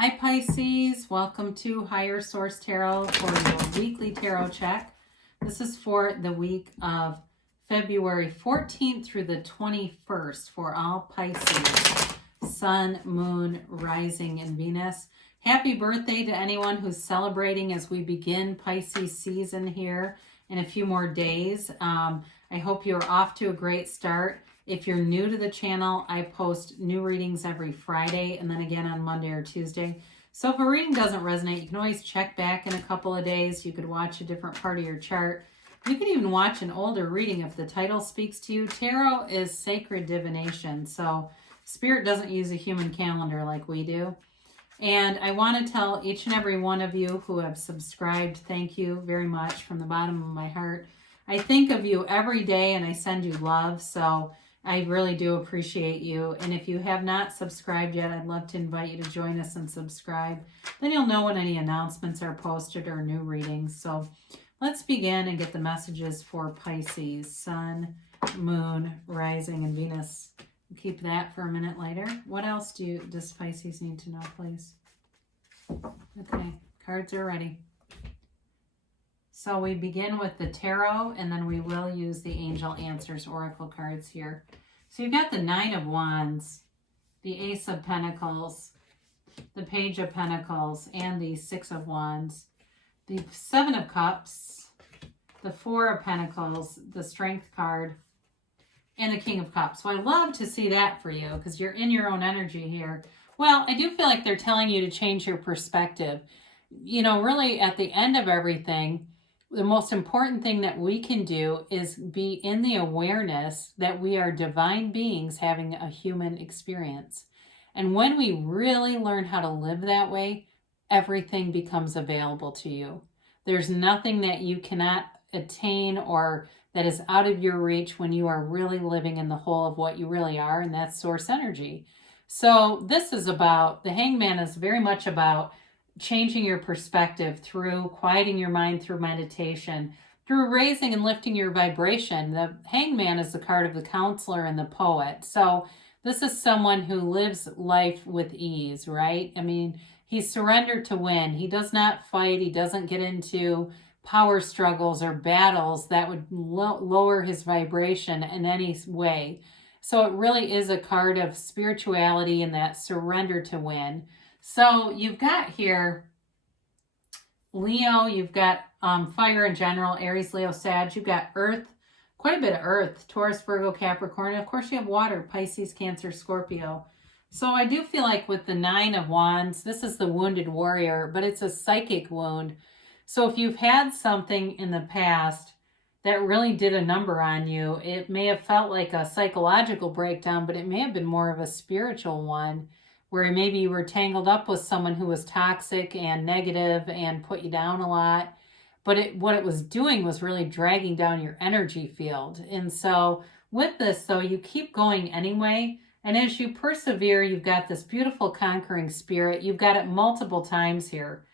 Hi Pisces, welcome to Higher Source Tarot for your weekly tarot check. This is for the week of February 14th through the 21st for all Pisces, Sun, Moon, Rising, and Venus. Happy birthday to anyone who's celebrating as we begin Pisces season here in a few more days. I hope you're off to a great start. If you're new to the channel, I post new readings every Friday and then again on Monday or Tuesday. So if a reading doesn't resonate, you can always check back in a couple of days. You could watch a different part of your chart. You can even watch an older reading if the title speaks to you. Tarot is sacred divination, so Spirit doesn't use a human calendar like we do. And I want to tell each and every one of you who have subscribed, thank you very much from the bottom of my heart. I think of you every day and I send you love, so I really do appreciate you. And if you have not subscribed yet, I'd love to invite you to join us and subscribe. Then you'll know when any announcements are posted or new readings. So let's begin and get the messages for Pisces, Sun, Moon, Rising, and Venus. Keep that for a minute later. What else does Pisces need to know, please? Okay, cards are ready. So we begin with the tarot, and then we will use the Angel Answers Oracle cards here. So you've got the Nine of Wands, the Ace of Pentacles, the Page of Pentacles, and the Six of Wands, the Seven of Cups, the Four of Pentacles, the Strength card, and the King of Cups. So I love to see that for you because you're in your own energy here. Well, I do feel like they're telling you to change your perspective. You know, really at the end of everything, the most important thing that we can do is be in the awareness that we are divine beings having a human experience. And when we really learn how to live that way, everything becomes available to you. There's nothing that you cannot attain or that is out of your reach when you are really living in the whole of what you really are, and that's source energy. So this is about, the Hangman is very much about changing your perspective through quieting your mind through meditation, through raising and lifting your vibration. The Hangman is the card of the counselor and the poet. So this is someone who lives life with ease, right? I mean, he's surrendered to win. He does not fight. He doesn't get into power struggles or battles that would lower his vibration in any way. So it really is a card of spirituality and that surrender to win. So you've got here Leo, you've got fire in general, Aries, Leo, Sag. You've got earth, quite a bit of earth, Taurus, Virgo, Capricorn. And of course you have water, Pisces, Cancer, Scorpio. So I do feel like with the Nine of Wands, this is the wounded warrior, but it's a psychic wound. So if you've had something in the past that really did a number on you, it may have felt like a psychological breakdown, but it may have been more of a spiritual one, where maybe you were tangled up with someone who was toxic and negative and put you down a lot. But what it was doing was really dragging down your energy field. And so with this, though, you keep going anyway. And as you persevere, you've got this beautiful conquering spirit. You've got it multiple times here.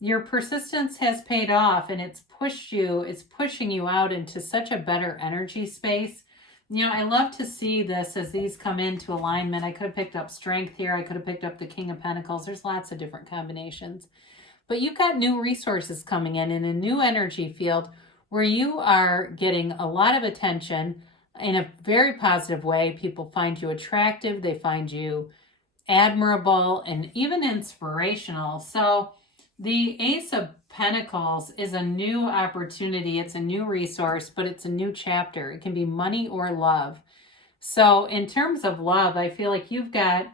Your persistence has paid off, and it's pushing you out into such a better energy space. You know, I love to see this as these come into alignment. I could have picked up strength here. I could have picked up the King of Pentacles. There's lots of different combinations. But you've got new resources coming in a new energy field where you are getting a lot of attention in a very positive way. People find you attractive. They find you admirable and even inspirational. So the Ace of Pentacles is a new opportunity. It's a new resource, but it's a new chapter. It can be money or love. So in terms of love, I feel like you've got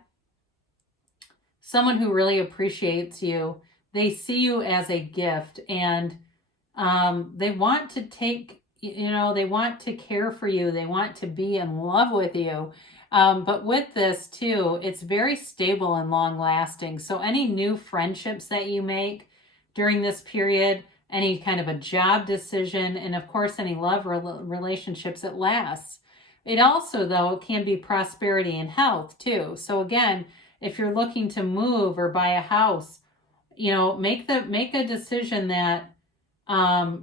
someone who really appreciates you. They see you as a gift, and they want to take, they want to care for you. They want to be in love with you. But with this too, it's very stable and long lasting. So any new friendships that you make during this period, any kind of a job decision, and of course any love relationships, it lasts. It also, though, can be prosperity and health too. So again, if you're looking to move or buy a house, make a decision that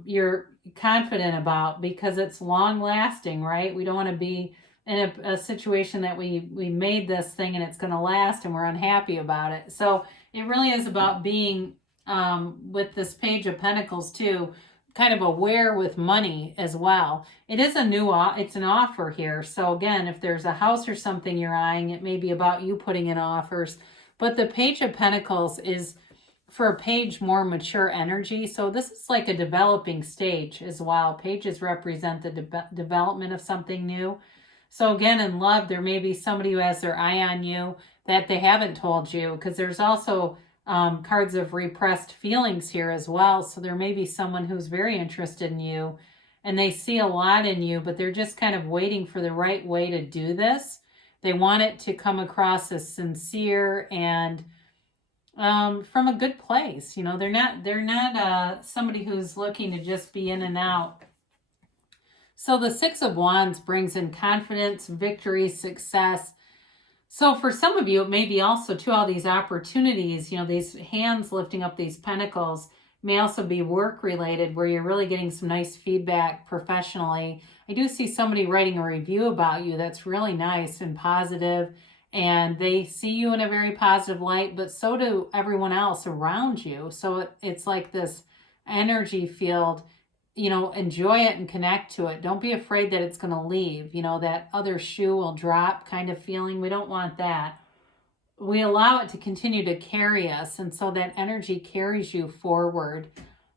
you're confident about, because it's long lasting, right? We don't want to be in a situation that we made this thing and it's going to last and we're unhappy about it. So it really is about being, with this Page of Pentacles too, kind of aware with money as well. It is it's an offer here. So again, if there's a house or something you're eyeing, it may be about you putting in offers. But the Page of Pentacles is for a page more mature energy. So this is like a developing stage as well. Pages represent the development of something new. So again, in love, there may be somebody who has their eye on you that they haven't told you, because there's also cards of repressed feelings here as well. So there may be someone who's very interested in you and they see a lot in you, but they're just kind of waiting for the right way to do this. They want it to come across as sincere and from a good place. You know, they're not somebody who's looking to just be in and out. So the Six of Wands brings in confidence, victory, success. So for some of you, it may be also too, all these opportunities, you know, these hands lifting up these pentacles may also be work related, where you're really getting some nice feedback professionally. I do see somebody writing a review about you that's really nice and positive, and they see you in a very positive light, but so do everyone else around you. So it's like this energy field. You know, enjoy it and connect to it. Don't be afraid that it's going to leave. You know, that other shoe will drop kind of feeling. We don't want that. We allow it to continue to carry us. And so that energy carries you forward.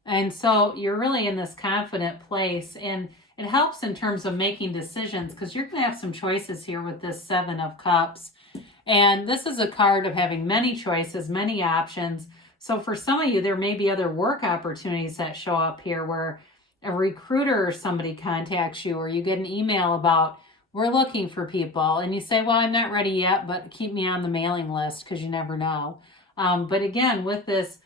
And so you're really in this confident place. And it helps in terms of making decisions, because you're going to have some choices here with this Seven of Cups. And this is a card of having many choices, many options. So for some of you, there may be other work opportunities that show up here where a recruiter or somebody contacts you, or you get an email about, we're looking for people, and you say, well, I'm not ready yet, but keep me on the mailing list, because you never know. But again, with this,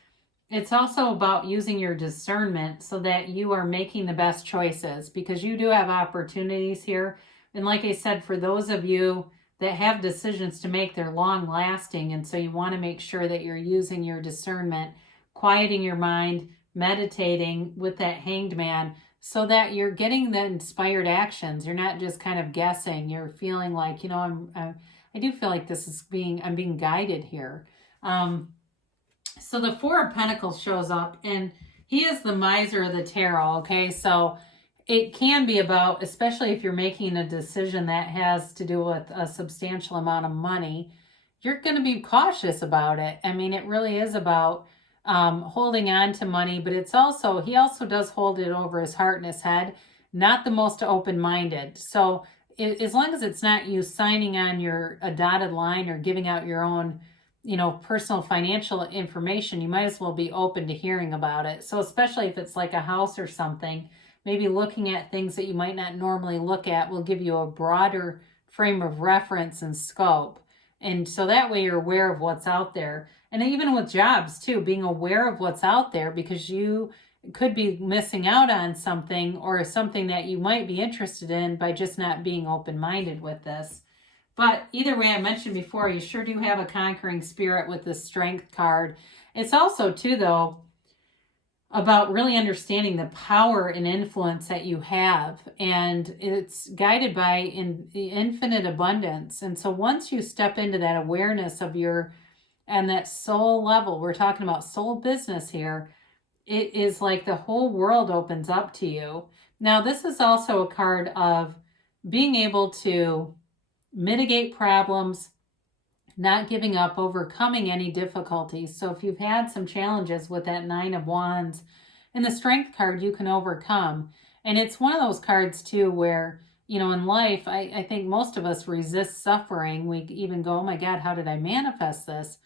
it's also about using your discernment so that you are making the best choices, because you do have opportunities here. And like I said, for those of you that have decisions to make, they're long lasting. And so you want to make sure that you're using your discernment, quieting your mind, meditating with that Hanged Man, so that you're getting the inspired actions. You're not just kind of guessing. You're feeling like, you know, I do feel like I'm being guided here. So the Four of Pentacles shows up, and he is the miser of the tarot. Okay, so it can be about, especially if you're making a decision that has to do with a substantial amount of money, you're going to be cautious about it. I mean, it really is about holding on to money, but it's also, he also does hold it over his heart and his head, not the most open-minded. So as long as it's not you signing on a dotted line or giving out your own, you know, personal financial information, you might as well be open to hearing about it. So especially if it's like a house or something, maybe looking at things that you might not normally look at will give you a broader frame of reference and scope. And so that way you're aware of what's out there. And even with jobs too, being aware of what's out there, because you could be missing out on something, or something that you might be interested in, by just not being open-minded with this. But either way, I mentioned before, you sure do have a conquering spirit with the Strength card. It's also too, though, about really understanding the power and influence that you have. And it's guided by the infinite abundance. And so once you step into that awareness of and that soul level, we're talking about soul business here, it is like the whole world opens up to you. Now, this is also a card of being able to mitigate problems, not giving up, overcoming any difficulties. So if you've had some challenges with that Nine of Wands and the Strength card, you can overcome. And it's one of those cards too where, you know, in life, I think most of us resist suffering. We even go, oh my God, how did I manifest this?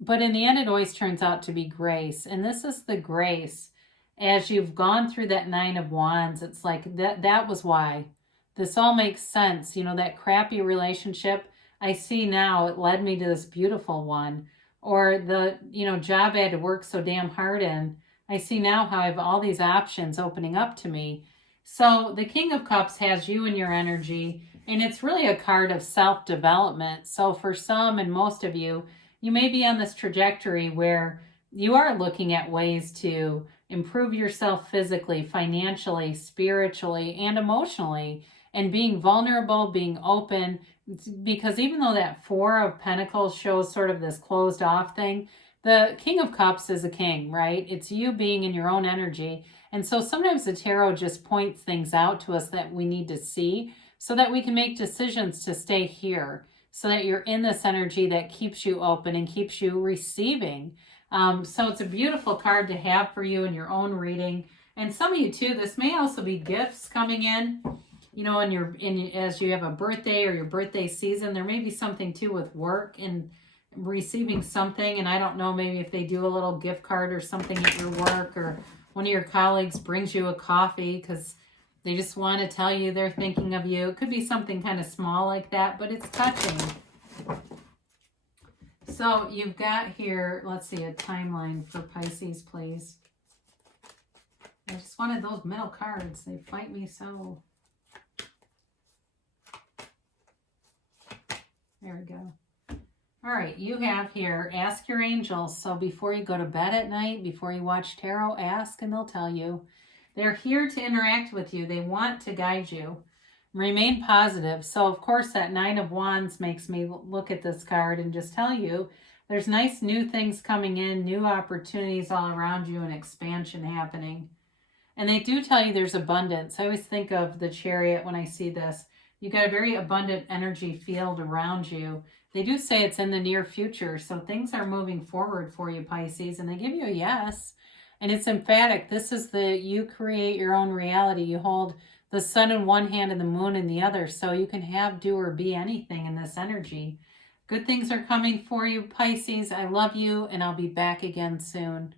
But in the end, it always turns out to be grace. And this is the grace. As you've gone through that Nine of Wands, it's like that was why. This all makes sense. You know, that crappy relationship, I see now it led me to this beautiful one. Or the, you know, job I had to work so damn hard in, I see now how I have all these options opening up to me. So the King of Cups has you and your energy, and it's really a card of self-development. So for some and most of you, you may be on this trajectory where you are looking at ways to improve yourself physically, financially, spiritually, and emotionally. and being vulnerable, being open, because even though that Four of Pentacles shows sort of this closed off thing, the King of Cups is a king, right? It's you being in your own energy. And so sometimes the tarot just points things out to us that we need to see so that we can make decisions to stay here, so that you're in this energy that keeps you open and keeps you receiving. So it's a beautiful card to have for you in your own reading. And some of you too, this may also be gifts coming in, you know, as you have a birthday or your birthday season. There may be something too with work and receiving something. And I don't know, maybe if they do a little gift card or something at your work, or one of your colleagues brings you a coffee because they just want to tell you they're thinking of you. It could be something kind of small like that, but it's touching. So you've got here, let's see, a timeline for Pisces, please. I just wanted those middle cards. They fight me so. There we go. All right, you have here, ask your angels. So before you go to bed at night, before you watch tarot, ask and they'll tell you. They're here to interact with you. They want to guide you. Remain positive. So, of course, that Nine of Wands makes me look at this card and just tell you there's nice new things coming in, new opportunities all around you, and expansion happening. And they do tell you there's abundance. I always think of the Chariot when I see this. You've got a very abundant energy field around you. They do say it's in the near future, so things are moving forward for you, Pisces, and they give you a yes. And it's emphatic. This is you create your own reality. You hold the sun in one hand and the moon in the other, so you can have, do, or be anything in this energy. Good things are coming for you, Pisces. I love you, and I'll be back again soon.